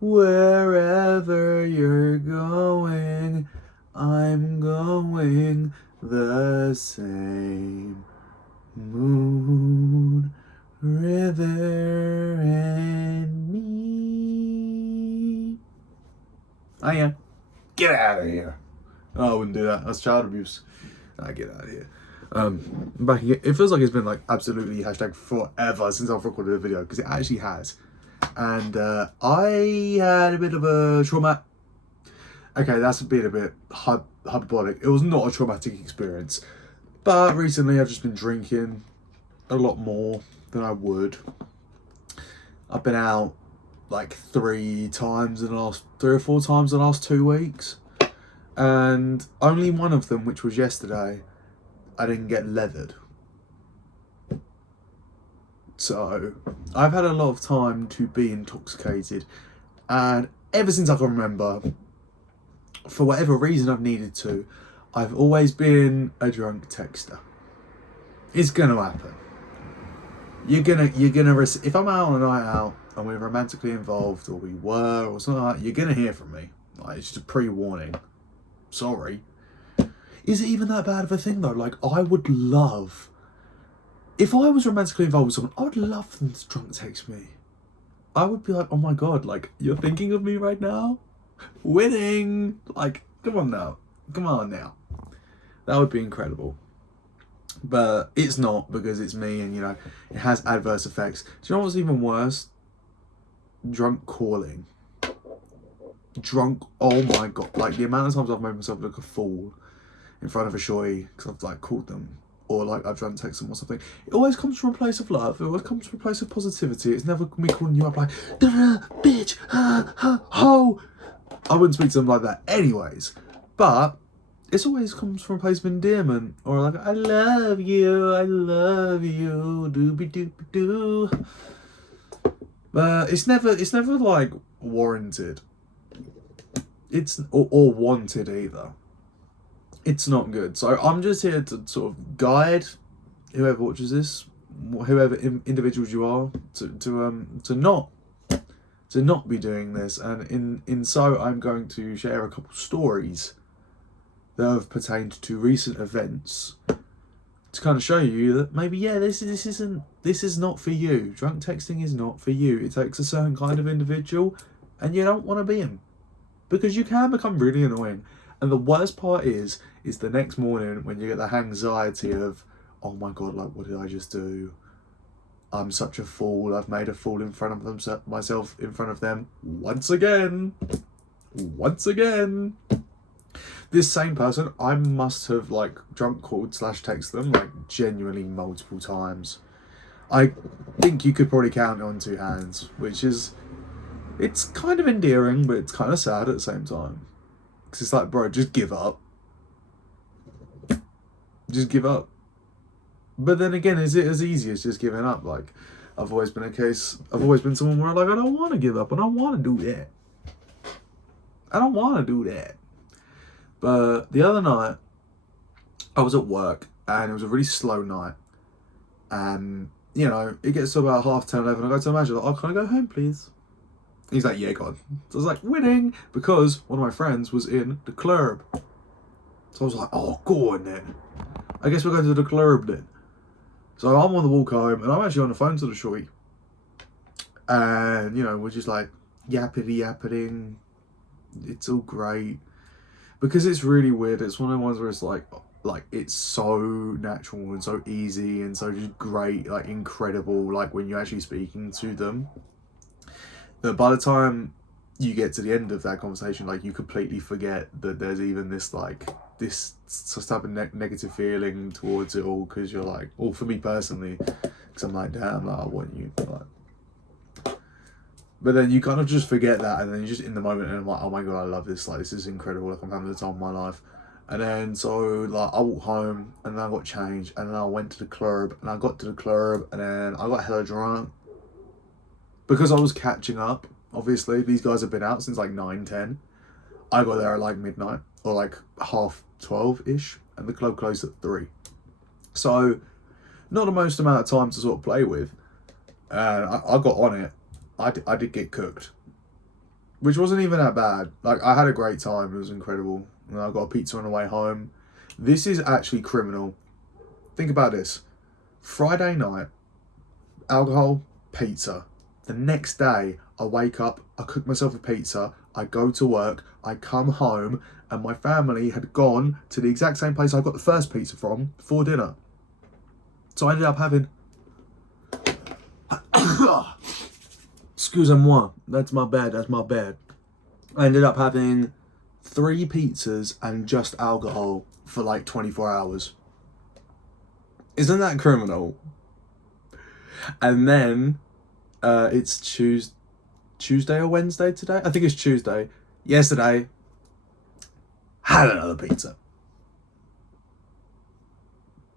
Wherever you're going, I'm going the same. Moon, river, and me. Oh yeah. Get out of here. Oh, I wouldn't do that. That's child abuse. Get out of here. Back again. It feels like it's been like absolutely hashtag forever since I've recorded a video, because it actually has. And I had a bit of a trauma. Okay, that's a bit hyperbolic. It was not a traumatic experience, but recently I've just been drinking a lot more than I would. I've been out like 3 or 4 times in the last 2 weeks, and only one of them, which was yesterday, I didn't get leathered. So I've had a lot of time to be intoxicated, and ever since I can remember, for whatever reason I've needed to, I've always been a drunk texter. It's gonna happen. You're gonna if I'm out on a night out and we're romantically involved, or we were, or something like that, you're gonna hear from me. Like, it's just a pre-warning. Sorry. Is it even that bad of a thing though? Like, I would love, if I was romantically involved with someone, I would love them to drunk text me. I would be like, oh my god, like, you're thinking of me right now? Winning! Like, come on now. Come on now. That would be incredible. But it's not, because it's me, and it has adverse effects. Do you know what's even worse? Drunk calling. Drunk, oh my god. Like, the amount of times I've made myself look a fool in front of a shorty because I've like called them, or like I've drunk text them or something. It always comes from a place of love. It always comes from a place of positivity. It's never me calling you up like, da-da, bitch, ha, ha, ho. I wouldn't speak to them like that anyways. But it's always comes from a place of endearment, or like, I love you, doobie doobie doo. But it's never like warranted. It's or wanted either. It's not good. So I'm just here to sort of guide whoever watches this, whoever individuals you are, to not be doing this. And in so I'm going to share a couple stories that have pertained to recent events, to kind of show you that maybe, yeah, this is not for you. Drunk texting is not for you. It takes a certain kind of individual, and you don't want to be him, because you can become really annoying. And the worst part is the next morning when you get the anxiety of, oh my god, like, what did I just do? I'm such a fool. I've made a fool in front of them, myself in front of them once again. This same person, I must have like drunk called / text them like genuinely multiple times. I think you could probably count it on 2 hands, which is, it's kind of endearing, but it's kind of sad at the same time. Because it's like, bro, just give up. Just give up. But then again, is it as easy as just giving up? Like, I've always been someone where like, I don't want to give up, and I don't want to do that. But the other night, I was at work, and it was a really slow night. And, it gets to about 10:30, 11. I go to the manager, like, oh, can I go home, please? He's like, yeah, God. So I was like, winning, because one of my friends was in the club. So I was like, oh, go on then. I guess we're going to the club then. So I'm on the walk home, and I'm actually on the phone to the shorty. And, we're just like yapping. It's all great. Because it's really weird. It's one of the ones where it's like it's so natural and so easy and so just great, like incredible, like when you're actually speaking to them. But by the time you get to the end of that conversation, like, you completely forget that there's even this type of negative feeling towards it all, because you're like, well, for me personally, because I'm like, damn, like, I want you, like. But then you kind of just forget that, and then you're just in the moment, and I'm like, oh my god, I love this, like, this is incredible, like, I'm having the time of my life. And then, so, like, I walked home, and then I got changed, and then I went to the club, and I got to the club, and then I got hella drunk. Because I was catching up, obviously, these guys have been out since like 9, 10. I got there at like midnight, or like 12:30-ish, and the club closed at 3. So, not the most amount of time to sort of play with. And I got on it. I did get cooked. which wasn't even that bad. Like, I had a great time. It was incredible. And I got a pizza on the way home. This is actually criminal. Think about this. Friday night, alcohol, pizza. The next day, I wake up, I cook myself a pizza, I go to work, I come home, and my family had gone to the exact same place I got the first pizza from for dinner. So I ended up having... Excusez-moi, that's my bad. I ended up having 3 pizzas and just alcohol for like 24 hours. Isn't that criminal? And then it's Tuesday or Wednesday today? I think it's Tuesday. Yesterday, had another pizza.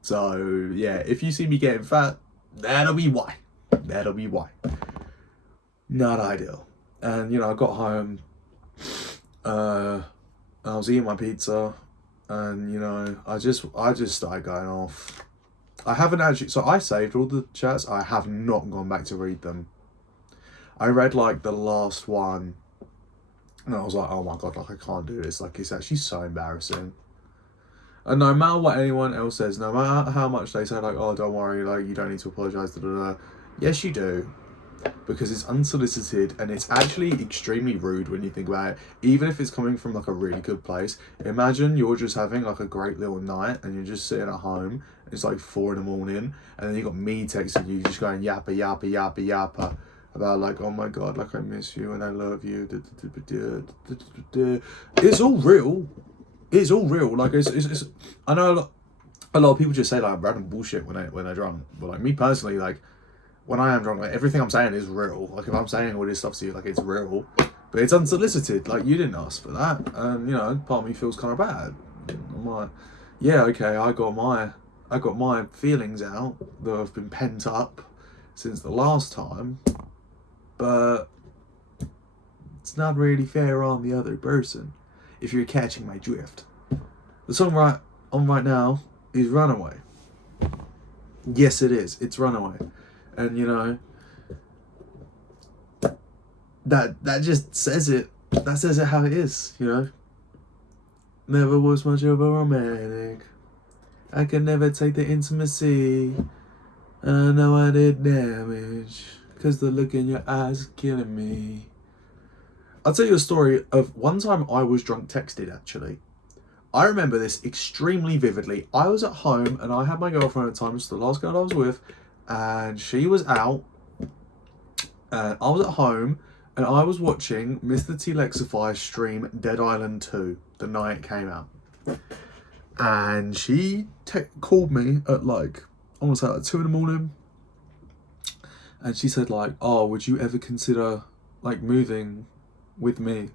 So yeah, if you see me getting fat, that'll be why. Not ideal. And I got home, I was eating my pizza, and I just started going off. I haven't actually, so I saved all the chats. I have not gone back to read them. I read like the last one, and I was like, oh my god, like I can't do this. Like, it's actually so embarrassing. And no matter what anyone else says, no matter how much they say like, oh, don't worry, like you don't need to apologise, yes you do. Because it's unsolicited, and it's actually extremely rude when you think about it. Even if it's coming from like a really good place. Imagine you're just having like a great little night and you're just sitting at home, it's like 4 a.m, and then you got me texting you just going yappa about like, oh my god, like I miss you and I love you. It's all real. Like it's I know a lot of people just say like random bullshit when they're drunk, but like me personally, like when I am drunk, like everything I'm saying is real. Like if I'm saying all this stuff to you, like it's real, but it's unsolicited. Like you didn't ask for that, and part of me feels kind of bad. I'm like, yeah, okay, I got my feelings out that have been pent up since the last time, but it's not really fair on the other person. If you're catching my drift, the song right now is "Runaway." Yes, it is. It's "Runaway." And that just says it. That says it how it is, Never was much of a romantic. I could never take the intimacy. I know I did damage, 'cause the look in your eyes is killing me. I'll tell you a story of one time I was drunk texted, actually. I remember this extremely vividly. I was at home and I had my girlfriend at the time, it's the last girl I was with, and she was out, and I was at home, and I was watching Mr. T Lexify stream Dead Island 2 the night it came out. And she called me at like, I want to say like 2 a.m, and she said like, oh, would you ever consider like moving with me?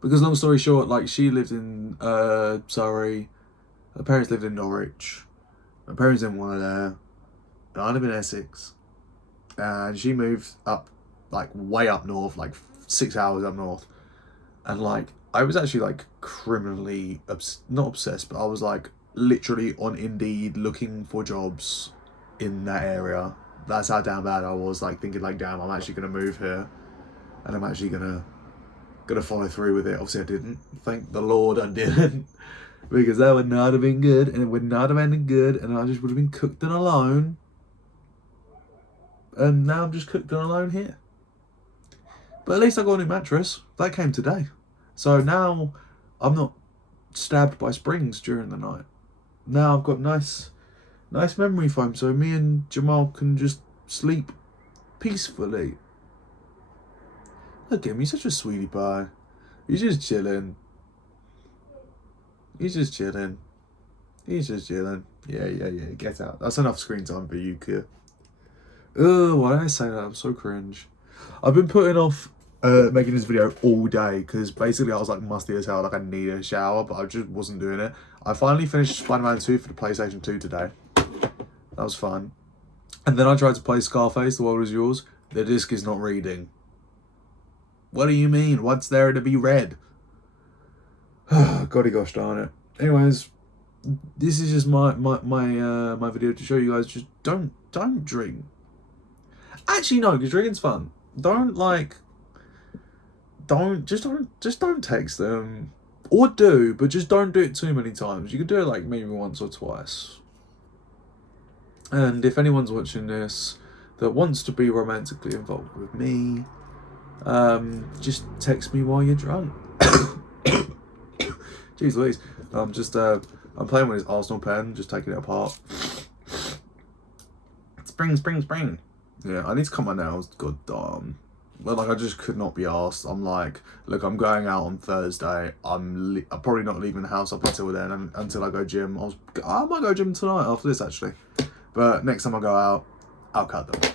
Because long story short, like she lived in Surrey, her parents lived in Norwich, my parents didn't want her there. I live in Essex, and she moved up, like way up north, like 6 hours up north, and like I was actually like criminally not obsessed, but I was like literally on Indeed looking for jobs in that area. That's how damn bad I was, like thinking like, damn, I'm actually gonna move here, and I'm actually gonna follow through with it. Obviously I didn't. Thank the Lord I didn't. Because that would not have been good, and it would not have ended good, and I just would have been cooked and alone. And now I'm just cooked and alone here. But at least I got a new mattress. That came today. So now I'm not stabbed by springs during the night. Now I've got nice memory foam, so me and Jamal can just sleep peacefully. Look at him, he's such a sweetie pie. He's just chilling. Yeah, get out. That's enough screen time for you, kid. Ugh, why did I say that? I'm so cringe. I've been putting off making this video all day because basically I was like musty as hell, like I need a shower, but I just wasn't doing it. I finally finished Spider-Man 2 for the PlayStation 2 today. That was fun. And then I tried to play Scarface, The World Is Yours. The disc is not reading. What do you mean? What's there to be read? Golly gosh darn it. Anyways, this is just my video to show you guys, just don't drink. Actually no, because drinking's fun. Don't don't text them, or do, but just don't do it too many times. You can do it like maybe once or twice. And if anyone's watching this that wants to be romantically involved with me, just text me while you're drunk. Jeez Louise. I'm playing with his Arsenal pen, just taking it apart. Spring. Yeah, I need to cut my nails. God damn. But like, I just could not be asked. I'm like, look, I'm going out on Thursday. I'm probably not leaving the house up until then, until I go gym. I might go gym tonight after this actually. But next time I go out, I'll cut them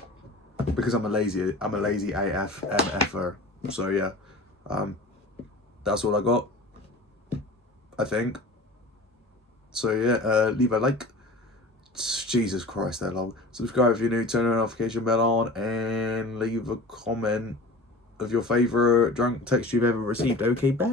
because I'm a lazy AF MFer. So yeah, that's all I got, I think. So yeah, leave a like. Jesus Christ, they're long. Subscribe if you're new, turn the notification bell on, and leave a comment of your favourite drunk text you've ever received. Okay, bye.